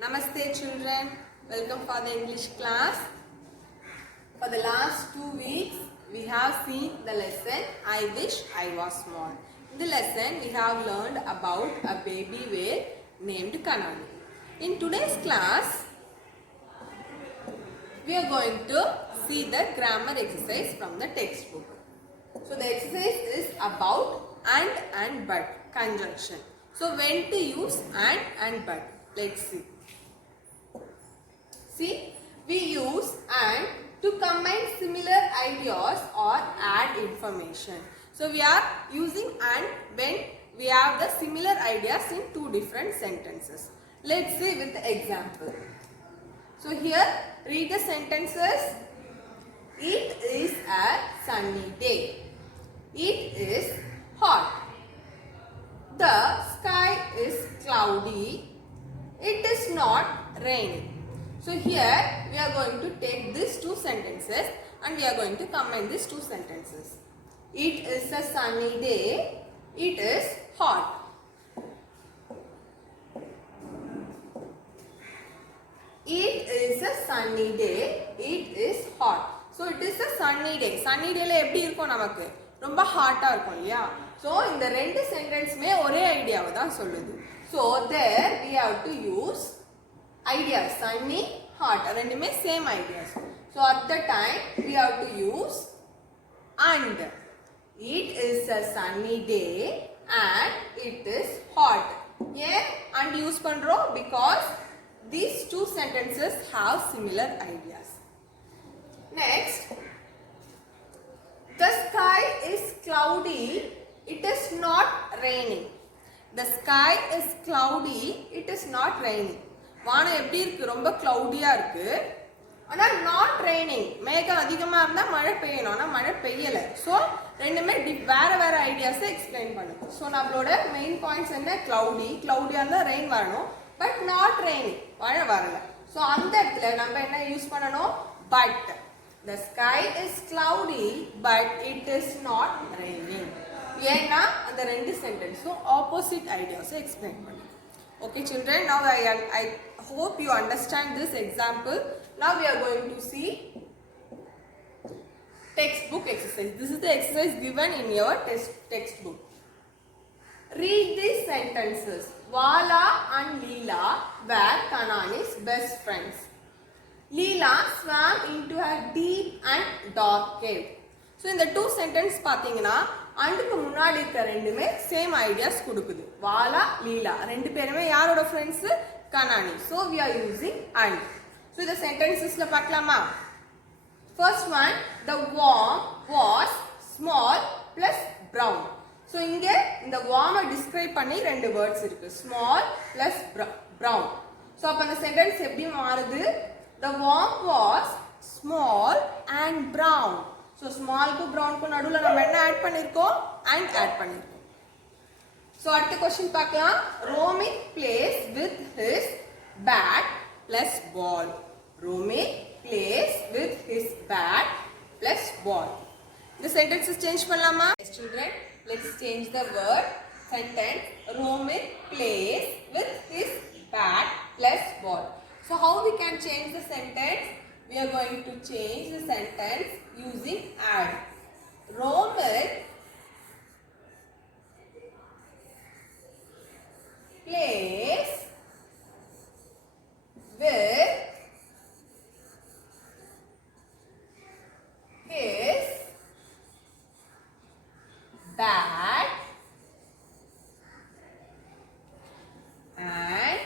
Namaste children, welcome for the English class. For the last 2 weeks, we have seen the lesson I Wish I Was Small. In the lesson, we have learned about a baby whale named Kanani. In today's class, we are going to see the grammar exercise from the textbook. So the exercise is about and but conjunction. So when to use and but. Let's see. See, we use and to combine similar ideas or add information. So we are using and when we have the similar ideas in two different sentences. Let's see with the example. So here, read the sentences. It is a sunny day. It is hot. The sky is cloudy. It is not raining. So here we are going to take these two sentences and we are going to combine these two sentences. It is a sunny day. It is hot. It is a sunny day. It is hot. So it is a sunny day. Sunny day la eppadi irukum namakku romba hot ah irukum illaya. So இந்த ரெண்டு சென்டென்ஸ்மே ஒரே ஐடியாவை தான் சொல்லுது. So there we have to use ideas. Sunny, hot ரெண்டுமே same ideas. So at the time we have to use and. It is a sunny day and it is hot. ஏன் and use பண்றோம்? Because these two sentences have similar ideas. Next, the sky is cloudy. It is not raining. The sky is cloudy. It is not raining. வானம் எப்படி இருக்கு? ரொம்ப cloudy-ஆ இருக்கு. ஆனா not raining. மேகம் அதிகமா இருந்தா மழை பெய்யணும். ஆனா மழை பெய்யல. So ரெண்டுமே வேற ஐடியாஸை எக்ஸ்பிளைன் பண்ணுது. ஸோ நம்மளோட மெயின் பாயிண்ட்ஸ் என்ன? cloudy. cloudy-ஆ இருந்தா ரெயின் வரணும். But not raining. மழை வரல. ஸோ அந்த இடத்துல நம்ம என்ன யூஸ் பண்ணணும்? but. The sky is cloudy but it is not raining. ஏன்னா அந்த ரெண்டு சென்டென்ஸும் ஆப்போசிட் ஐடியாஸை எக்ஸ்பிளைன் பண்ணுது. Okay children, now I hope you understand this example. Now we are going to see textbook exercise. This is the exercise given in your textbook. Read these sentences. Vala and Leela were Kanani's best friends. Leela swam into a deep and dark cave. So இந்த two sentence பாத்தீங்கன்னா அண்டுக்கு முன்னாடி இருக்க ரெண்டுமே same ideas கொடுக்குது. வாலா லீலா ரெண்டு பேருமே யாரோட ஃப்ரெண்ட்ஸ்? கனானி. So we are using and. So இந்த sentencesல பார்க்கலாமா? First one, the worm was small plus brown. So இங்க இந்த worm-ஐ describe பண்ணி ரெண்டு words இருக்கு. Small plus brown. So அப்ப அந்த sentence எப்படி மாறுது? The worm was small and brown. So small க்கு brown க்கு நடுவுல நம்ம என்ன ஆட் பண்ணிருக்கோம்? and ஆட் பண்ணிருக்கோம். So அடுத்த क्वेश्चन பார்க்கலாம். Romy plays with his bat plus ball. Romy plays with his bat plus ball. The sentences change பண்ணலாமா? Yes children, let's change the word sentence. Romy plays with his bat plus ball. So how we can change the sentence? We are going to change the sentence using add. Romy plays with his bat and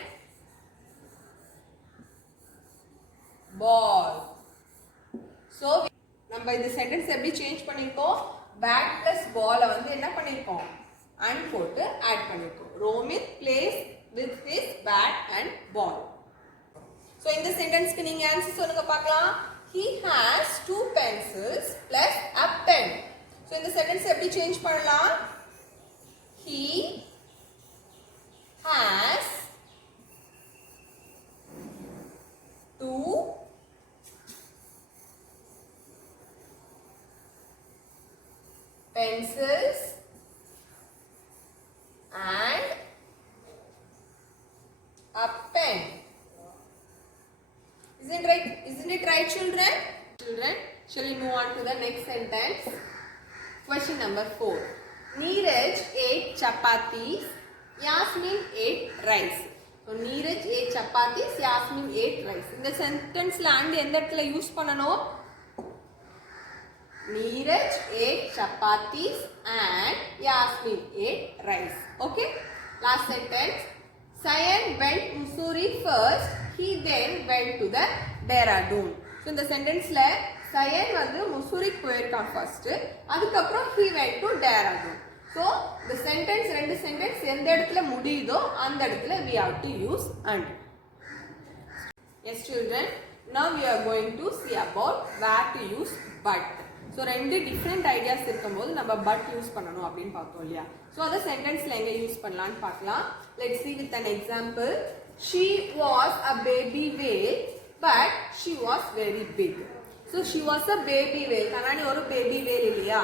ball. So நம்ம இந்த சென்டென்ஸ் எப்படி சேஞ்ச் பண்ணிருக்கோம்? bat plus ball வந்து என்ன பண்ணிருக்கோம்? and போட்டு ஆட் பண்ணிருக்கோம். Romy plays with his bat and ball. So இந்த சென்டென்ஸ்க்கு நீங்க ஆன்சர் சொல்லுங்க பார்க்கலாம். He has two pencils plus a pen. So இந்த சென்டென்ஸ் எப்படி சேஞ்ச் பண்ணலாம்? He has two pencils and a pen. Isn't it right, children? Children, shall we move on to the next sentence? Question number 4. Neeraj ate chapatis, Yasmin ate rice. So Neeraj ate chapatis, Yasmin ate rice. In the sentence and எந்த இடத்துல யூஸ் பண்ணனும்? Neeraj ate chapatis and Yasmin ate rice. Okay? Last sentence. Sayan went Mussoorie first. He then went to the Dehradun. So in the sentence la Sayan வந்து முசூரிக்கு போயிருக்கான் first. அதுக்கப்புறம் he went to Dehradun. So the sentence ரெண்டு sentence எந்த இடத்துல முடியுதோ அந்த இடத்துல we have to use and. Yes children, now we are going to see about where to use but. So ரெண்டு different ideas இருக்கும்போது நம்ம but யூஸ் பண்ணனும் அப்படினு பார்த்தோம் இல்லையா. So அத சென்டென்ஸ்ல எங்க யூஸ் பண்ணலாம்னு பார்க்கலாம். Let's see with an example. She was a baby whale but she was very big. So she was a baby whale. கண்ணாடி ஒரு baby whale இல்லையா.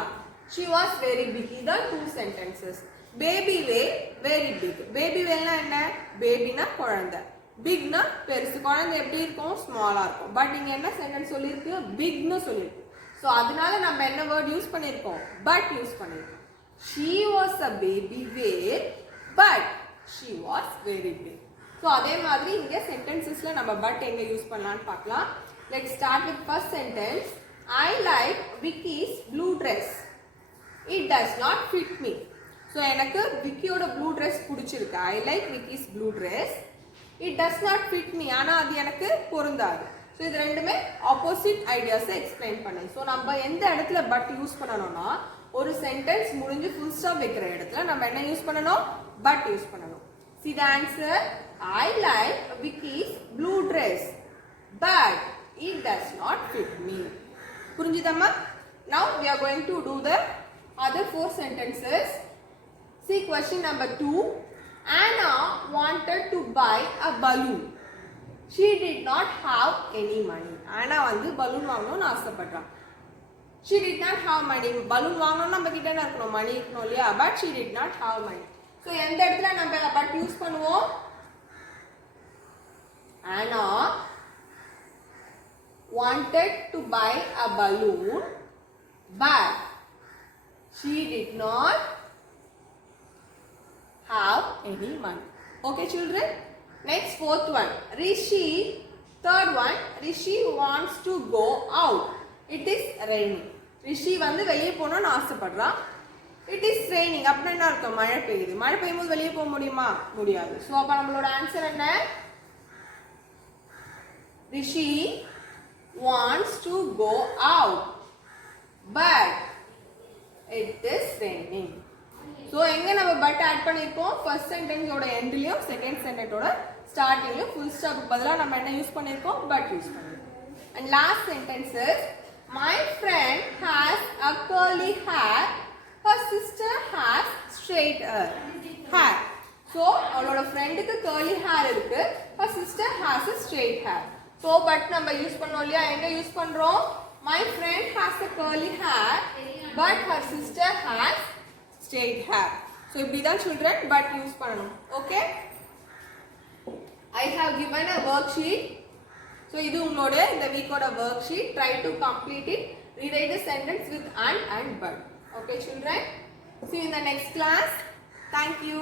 She was very big. இத two sentences. Baby whale very big. Baby whale னா என்ன? baby னா குழந்தை. big னா பெருசு. குழந்தை எப்படி இருக்கும்? ஸ்மாலா இருக்கும். பட் இங்க என்ன சென்டென்ஸ் சொல்லிருக்கு? big னு சொல்லிருக்கு. So அதனால நம்ம என்ன வேர்ட் யூஸ் பண்ணிருக்கோம்? but யூஸ் பண்ணிருக்கோம். She was a baby whale but she was very big. So அதே மாதிரி இங்க சென்டென்சஸ்ல நம்ம but எங்க யூஸ் பண்ணலாம்னு பார்க்கலாம். Let's start with first sentence. I like Vicky's blue dress. It does not fit me. So எனக்கு விக்கியோட blue dress பிடிச்சிருக்கு. I like Vicky's blue dress. It does not fit me. ஆனா அது எனக்கு பொருந்தாது. So இது ரெண்டுமே opposite ideas எக்ஸ்பிளைன் பண்ணுது. So நம்ம எந்த இடத்துல but யூஸ் பண்ணனும்னா ஒரு சென்டென்ஸ் முடிஞ்சு full stop வைக்கிற இடத்துல நம்ம என்ன யூஸ் பண்ணனும்? but யூஸ் பண்ணனும். See the answer. I like Vicky's blue dress but it does not fit me. புரிஞ்சுதம்மா? Now we are going to do the other four sentences. See question number 2. Anna wanted to buy a balloon. She did not have any money. Anna வந்து balloon வாங்கணும்னு ஆசைப்படுறான். She did not have money. balloon வாங்கணும்னா நம்ம கிட்ட என்ன இருக்கணும்? money இருக்கணும் இல்லையா? but she did not have money. So எந்த இடத்துல நம்ம but யூஸ் பண்ணுவோம்? Anna wanted to buy a balloon but she did not have any money. Okay children? Next fourth one. Rishi, third one. Rishi wants to go out. It is raining. Rishi வந்து வெளிய போணும்னு ஆசைப்படுறான். It is raining. அப்படினா என்ன அர்த்தம்? மழை பெய்யுது. மழை பெய்யும்போது வெளிய போக முடியுமா? முடியாது. சோ அப்ப நம்மளோட ஆன்சர் என்ன? Rishi wants to go out but it is raining. So எங்க நம்ம but ஆட் பண்ணிருக்கோம்? first sentence ஓட endலயும் second sentence ஓட startingலயும் full stop பதிலா நம்ம என்ன யூஸ் பண்ணிருக்கோம்? but யூஸ் பண்ணிருக்கோம். And last sentence is my friend has a curly hair, her sister has straight hair. So அவளோட ஃப்ரெண்டுக்கு curly hair இருக்கு, her sister has a straight hair. So but நம்ம யூஸ் பண்ணோம் இல்லையா? எங்க யூஸ் பண்றோம்? My friend has a curly hair but her sister has straight hair. So இப்படி தான் children but யூஸ் பண்ணணும். Okay? I have given a worksheet. So இது உங்களோட இந்த வீக்கோட worksheet. Try to complete it. Rewrite the sentence with and but. Okay children? See you in the next class. Thank you.